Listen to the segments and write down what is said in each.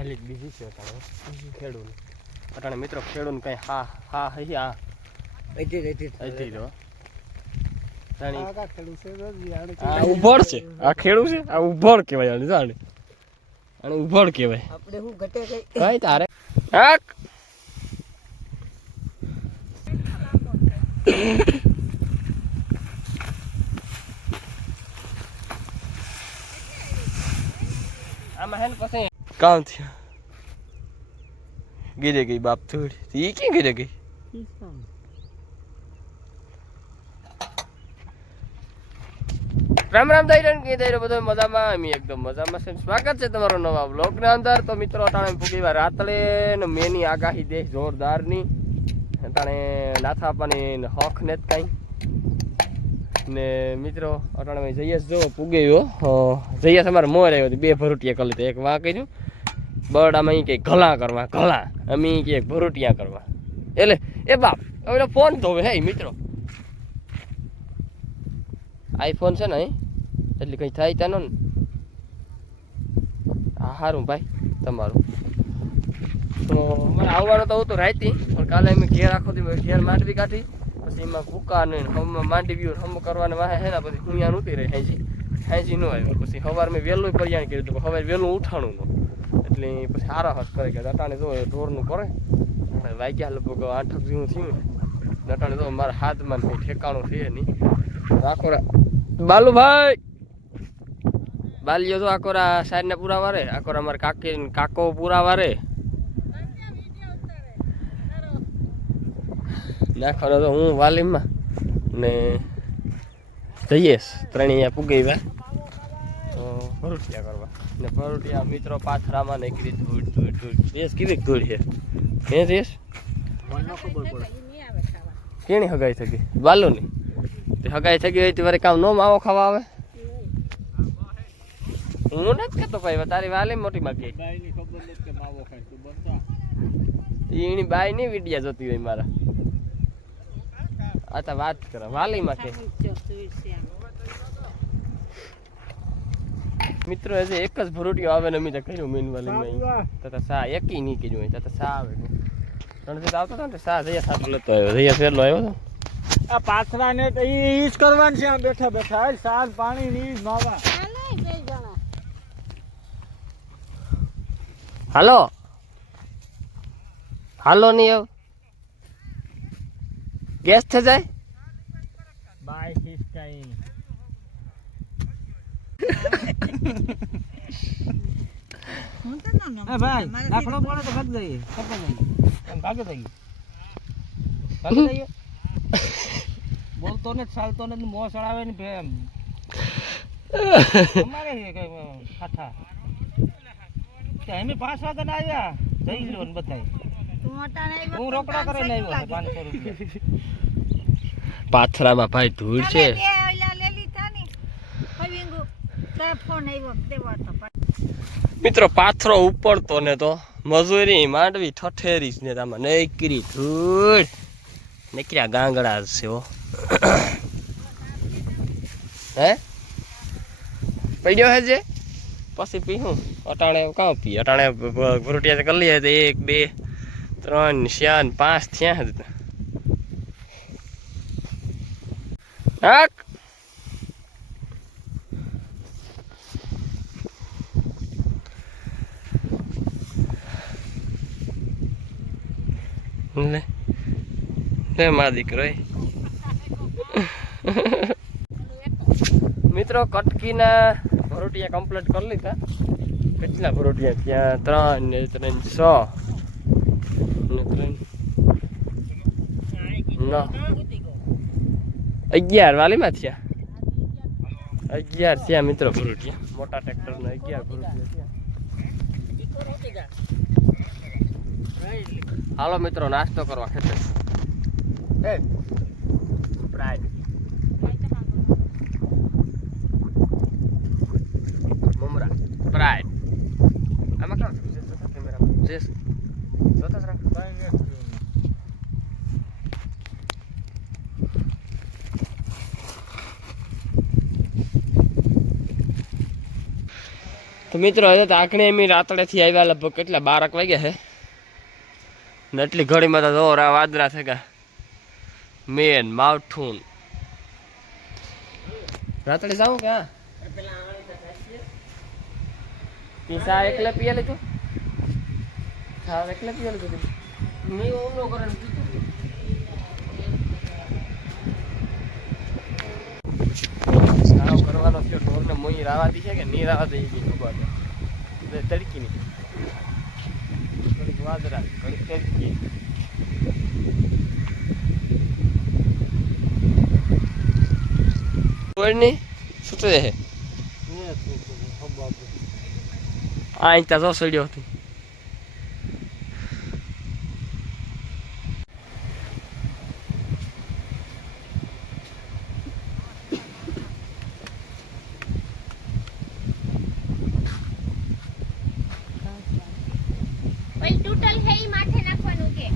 હાલી બીજી છે અટાણે ખેડૂત અટાણે મિત્રો ખેડૂત કઈ હા હઈ આ અહીંથી જો ઉભળ છે આ ખેડૂત છે આ ઉભળ કહેવાય આને જાણે અને ઉભળ કહેવાય આપણે શું ઘટે કઈ તારે હાક આમાં હે ને પછી કામ થયું ગીરે ગઈ બાપ થોડી એ ક્યાં ગીરે ગઈ રામ રામ દાઈરન કે દાઈરો બધો મજામાં અમે એકદમ મજામાં છે સ્વાગત છે તમારો નવા બ્લોગ ની અંદર તો મિત્રો અટાણે પૂગીવા રાતળે ને મેની આગાહી દે જોરદાર ની અટાણે નાથા પાણી હોખ ને જ કઈ ને મિત્રો અટાણે જઈએ જો પૂગ્યો જઈએ અમારે મોર આવ્યો બે ભરૂટિયા કરી લીધા એક વાં કર્યું બરડામાં અહીં કંઈક ઘલા કરવા ઘલા અમે કંઈક ભરૂટિયા કરવા એટલે એ બાપ હવે ફોન તો હે મિત્રો આઈફોન છે ને એટલે કંઈ થાય ત્યાં ને હા સારું ભાઈ તમારું તો મારે આવવાનું તો હતું રાયતી પણ કાલે અમે ઘેર આખો ઘેર માંડવી કાઢી પછી એમાં કુકા ને માંડવી હમ કરવાને વાહે હે ને પછી હું ત્યાં નહોતી રહી હાંજી ન આવ્યો પછી સવારે મેં વહેલું કરિયાણ કર્યું હતું હવે વહેલું ઉઠાણું નું એટલે પછી સારા હસ કરે કે અટાણે જો ઢોરનું કરે વાગ્યા લગભગ 8 જેવું થયું અટાણે તો મારા હાથમાં કંઈ ઠેકાણું છે નહીં આખોરા બાલુભાઈ બાલીઓ તો આકોરા સાઈડ ને પૂરા વારે આકોરા અમારે કાકો પૂરા વારે નાખવાનો તો હું વાલીમાં ને જઈશ ત્રણેય પૂગી ગયા તો ભરૂટિયા કરવા ને ભરૂટિયા મિત્રો પાથરામાં નીકળી ધૂળ દેશ કેવી ધૂળ છે હે દેશ કેની હગાઈ થઈ બાલુની હગાઈ થઈ ગઈ હોય તો કામ નો માવો ખાવા આવે હું નથી કહેતો ભાઈ તારી વાલી મોટી માગી એની બાઈ ની વિડિયા જોતી હોય મારા આ તો વાત કરે વાલી માં કે મિત્રો હજી એક જ ભરૂટિયો આવે ને અમે તો કર્યું મીન વાલી માં તથા સા એકી નહીં કીધું હોય તથા સા આવે ત્રણ આવતો હતો ને સા જયા સાત લેતો આવ્યો જયા ફેરલો આવ્યો હતો આ પાથરા ને તો ઈ જ કરવાનું છે આમ બેઠા બેઠા સાર પાણી ની માવા હાલો હાલો નહીં આવ ગેસ થઈ જાય બાય ફિશ ટાઈમ એ ભાઈ નાખલો પડે તો ભાગ દઈએ ખબર નહીં એમ ભાગે થઈ બોલતો ને ચાલતો ને મોં સડાવે ને એમ અમારે ખાઠા અમે 5 વાગે આવ્યા જઈ લો ને બધાય હું રોકડા કરીને આવ્યો 500 રૂપિયા પાથરામાં ભાઈ ધૂળ છે મિત્રો પાથરો ઉપડતો ને તો મજૂરી માંડવી ઠઠેરી ને તામાં નકરી ધૂળ નકર્યા ગાંગડા છે હો હે પડ્યો હે જે પછી પીવું અટાણે કાં પી અટાણે ભરૂટિયા કરી લઈએ તો 1 2 3 4 5 થયા હતા હાક લે મારા દીકરો મિત્રો કટકીના ભરૂટિયા કમ્પ્લીટ કરી લીધા કેટલા ભરૂટિયા ત્યાં 3 ને 3 6 ને 3 11 વાલીમાં થયા 11 થયા મિત્રો ભરૂટિયા મોટા ટ્રેક્ટરના 11 ભરૂટિયા થયા હાલો મિત્રો નાસ્તો કરવા ખેતર મમરા પ્રાઇડ આમાં કામ કેમેરા જેસ જોતા રાખ તો મિત્રો હજુ તો આખણે એમ રાતડેથી આવ્યા લગભગ કેટલા 12 વાગ્યા છે ને એટલી ઘડીમાં તો જોર આ વાદળા છે કે મેન માવઠું રાતડે જાઉં કે હા પીસા એકલે પીએ લીધું હા એકલે પીએ લીધું નહીં ઓમનો કરે સાવ કરવાનો થયો ઢોરને મોઈ રાવાતી છે કે નહીં રાવા દે એ ખબર છે તડકી ની ઘડીક વાદળા ઘડીક તડકી કોઈની છૂટે છે આ ત્યાં જો સડ્યો હતી ટોટલ હે માથે નાખવાનું કે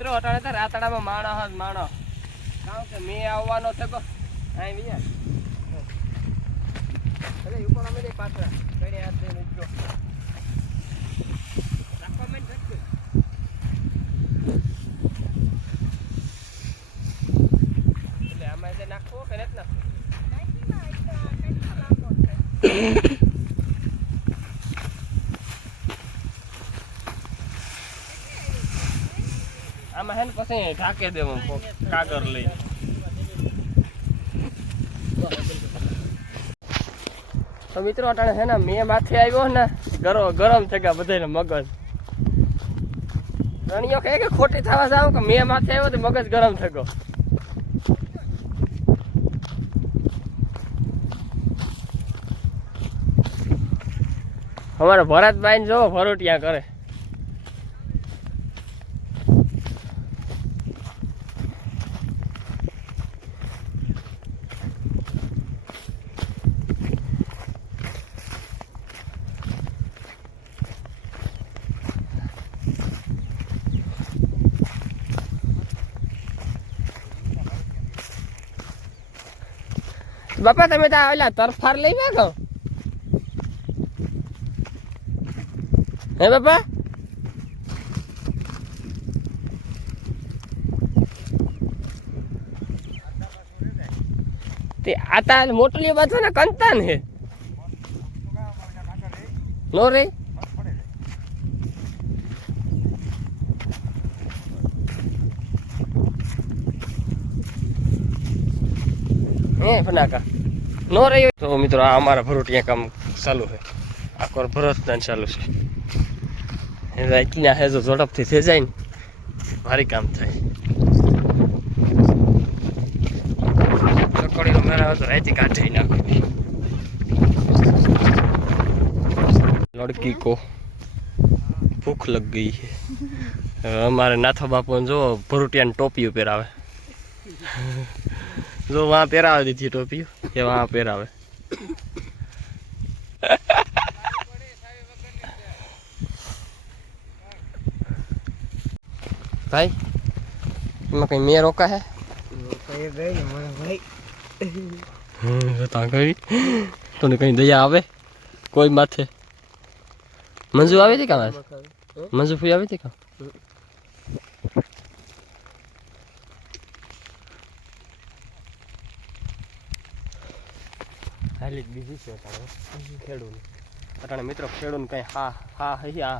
મિત્રો અટાણે તો રાતડામાં માણસ માણસ કારણ કે મેં આવવાનો થતો અહીં વિયા અરે ઉપર અમે દે પાછળ કઈ હાથ દે મૂકજો રાખવા મેં જતો એટલે આમાં એટલે નાખવો કે નથી નાખવો આમાં હે ને પછી ઢાંકી દેવું કાગળ લઈ તો મિત્રો અટાણે છે ને મેં માથે આવ્યો ને ગરમ થઈ ગયા બધાને મગજ રણીઓ કહે કે ખોટી થવા જાવ કે મેં માથે આવ્યો તો મગજ ગરમ થઈ ગયો અમારા ભરતભાઈ જો ભરોટિયા કરે બાપા તમે તો ઓલા તરફાર લઈ વાગો હે બાપા તે આતા મોટલી બાજુ ને કંતાન હે નો રે ફનાકા નો રહ્યો તો મિત્રો આ અમારા ભરોટિયા કામ ચાલુ છે આખો ભરતદાન ચાલુ છે એટલા હે જો ઝડપથી થઈ જાય ને ભારી કામ થાય ચકડીનો મેળા તો રાતી કાઢી નાખી લડકી કો ભૂખ લગ ગઈ છે અમારે નાથો બાપુ જો ભરોટિયાની ટોપીઓ પહેરાવે જો વहाँ પહેરાવે દીધી ટોપી એ વहाँ પહેરાવે ભાઈ એમાં કઈ મેં રોકા હે ગઈ તને કઈ દયા આવે કોઈ માથે મંજુ આવી હતી કા મંજુ ફૂઈ આવી હતી કા હાલી બીજી છે ખેડૂત અટાણે મિત્રો ખેડૂત કઈ હા હા હી હા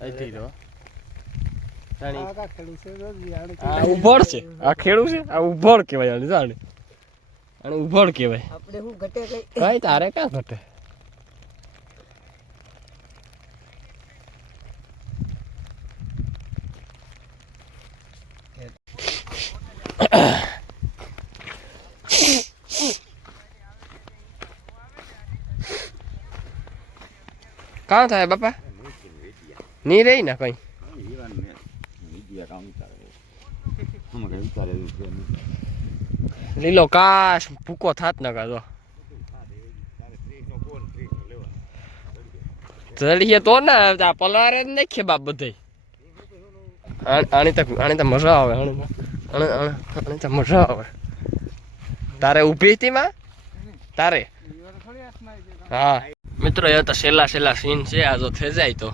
અહીંથી તો ઉભોળ છે આ ખેડૂત છે આ ઉભોળ કહેવાય આને જાણે અને ઉભોળ કહેવાય આપણે શું ઘટે કઈ તારે ક્યાં ઘટે કાં થાય બાપા ની રહી ને કઈ લીલો કાશ ભૂકો થાત ન કાઢો જડીએ તો ને પલારે જ નાખીએ બાપ બધે આની તો મજા આવે આની તો મજા આવે તારે ઊભી હતી માં તારે હા મિત્રો એ તો છેલ્લા સીન છે આ જો થઈ જાય તો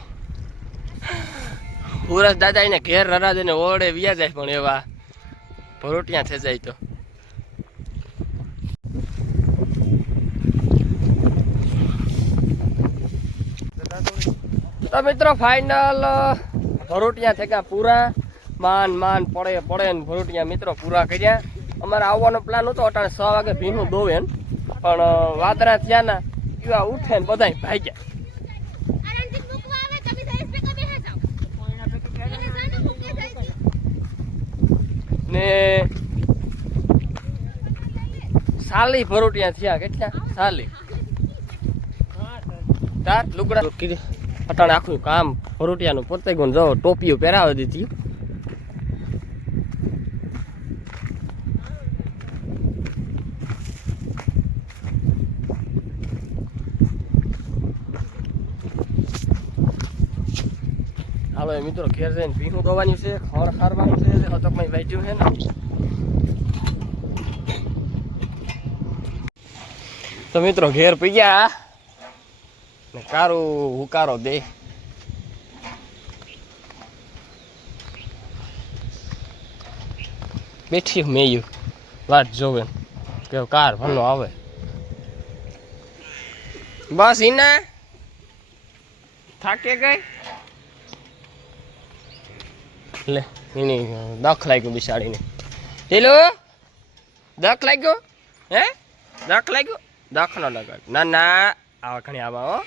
સુરજ દાદા એને ઘેર રરા દઈને ઓળે વ્યા જાય પણ એવા ભરોટિયા થઈ જાય તો મિત્રો ફાઇનલ ભરોટિયા થઈ ગયા પૂરા માન પડે ને ભરોટિયા મિત્રો પૂરા કર્યા અમારે આવવાનો પ્લાન હતો અટાણે 6 વાગે ભીનું દોવે પણ વાદળા થયા ના એવા ઉઠે ને બધા ભાગ્યા ને સાલી ભરોટિયા થયા કેટલા સાલી તાર લુગડા અટાણે આખું કામ ભરોટિયાનું પોતે ગુણ જો ટોપીઓ પહેરાવી દીધી હાલો હવે મિત્રો ઘેર જઈને ભીહું દોવાની છે, ખણ ખારવાનું છે, હતકમાં વાંચ્યું છે ને. તો મિત્રો ઘેર પી ગયા ને કારું હુકારો દે. બેઠી મેયું વાત જોવે કે કાર ભલો આવે. બસ ઈના થાકે ગઈ લે એની દખ લાગ્યું બિસાડીને. હેલો દખ લાગ્યો હે? દખ લાગ્યો? દખ ન લગાડ ના ના આવા ઘણી આવા હો.